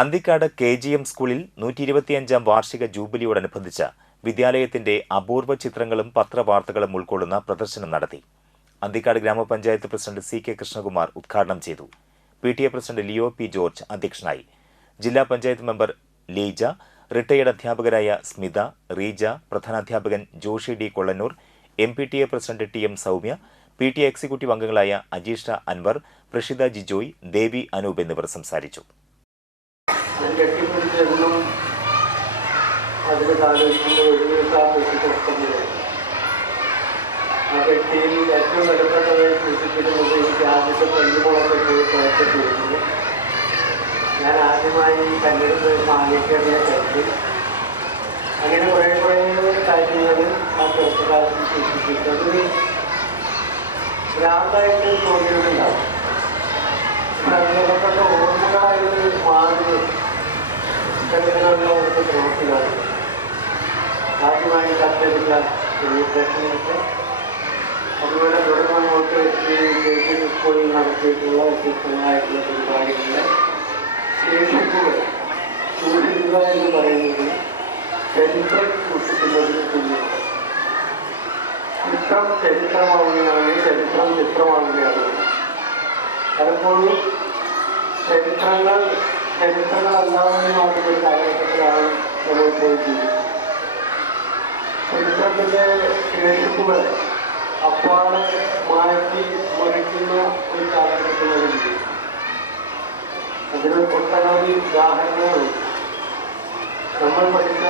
Anthikad K G M സ്കൂളിൽ നൂറ്റി ഇരുപത്തിയഞ്ചാം വാർഷിക ജൂബിലിയോടനുബന്ധിച്ച് വിദ്യാലയത്തിന്റെ അപൂർവ ചിത്രങ്ങളും പത്രവാർത്തകളും ഉൾക്കൊള്ളുന്ന പ്രദർശനം നടത്തി. അന്തിക്കാട് ഗ്രാമപഞ്ചായത്ത് പ്രസിഡന്റ് സി കെ കൃഷ്ണകുമാർ ഉദ്ഘാടനം ചെയ്തു. P T A president Leo P George അധ്യക്ഷനായി. ജില്ലാ പഞ്ചായത്ത് മെമ്പർ ലീജ റിട്ടയർഡ് അധ്യാപകരായ Smitha Reeja പ്രധാനാധ്യാപകൻ Joshy D Kollannur M P T A president T M Soumya P T A executive അംഗങ്ങളായ അജീഷ അൻവർ പ്രഷിത ജിജോയ് ദേവി അനൂപ് എന്നിവർ സംസാരിച്ചു. ഞാൻ കെട്ടിപ്പിടിച്ചെന്നും അതിന് താലോചിക്കുമ്പോൾ ഒരു ദിവസം ആ പെട്ടി തുറക്കുന്നത് ആ കെട്ടിയിൽ ഏറ്റവും വിലപ്പെട്ടതായി സൂക്ഷിച്ചിരുന്നത് എനിക്ക് ആദ്യത്തെ പെണ്ണുകളൊക്കെ പോയി തുറച്ചിട്ടിരുന്നത് ഞാൻ ആദ്യമായി കല്ലെടുത്ത് മാലിക്കറിയ കരുതി അങ്ങനെ കുറേ കുറേ കാര്യങ്ങൾ ആ ചെറുപ്പക്കാലത്ത് സൂക്ഷിച്ചിട്ട് അതൊരു ഭ്രാന്തായിട്ട് തോന്നിയിട്ടുണ്ടാവും. അതിനകത്തൊക്കെ ഓർമ്മകളായിട്ട് മാറുന്നത് ആദ്യമായി കത്തെടുത്ത പ്രശ്നങ്ങൾക്ക് അതുപോലെ ദേശീയ സ്കൂളിൽ നടത്തിയിട്ടുള്ള വ്യത്യസ്തങ്ങളായിട്ടുള്ള പരിപാടികളുടെ ശേഷിപ്പുകൾ സൂക്ഷിക്കുക എന്ന് പറയുന്നത് ചരിത്രം സൂക്ഷിക്കുന്നതിന് തുല്യമാണ് ചിത്രം ചരിത്രമാവുകയാണെങ്കിൽ ചരിത്രം ചിത്രമാവുകയാണ്. പലപ്പോഴും ചരിത്രങ്ങൾ ചരിത്രങ്ങളല്ലാതെ മാത്രം ഒരു കാലഘട്ടത്തിലാണ് നമ്മൾ പോയി ജീവിക്കുന്നത് ചരിത്രത്തിൻ്റെ ശേഷിപ്പുകൾ അപ്പാടെ മാറ്റി മറിക്കുന്ന ഒരു കാലഘട്ടത്തിലാണ് ജീവിക്കുന്നത് അതിന് ഒട്ടനവധി ഉദാഹരണങ്ങളുണ്ട് നമ്മൾ പഠിച്ച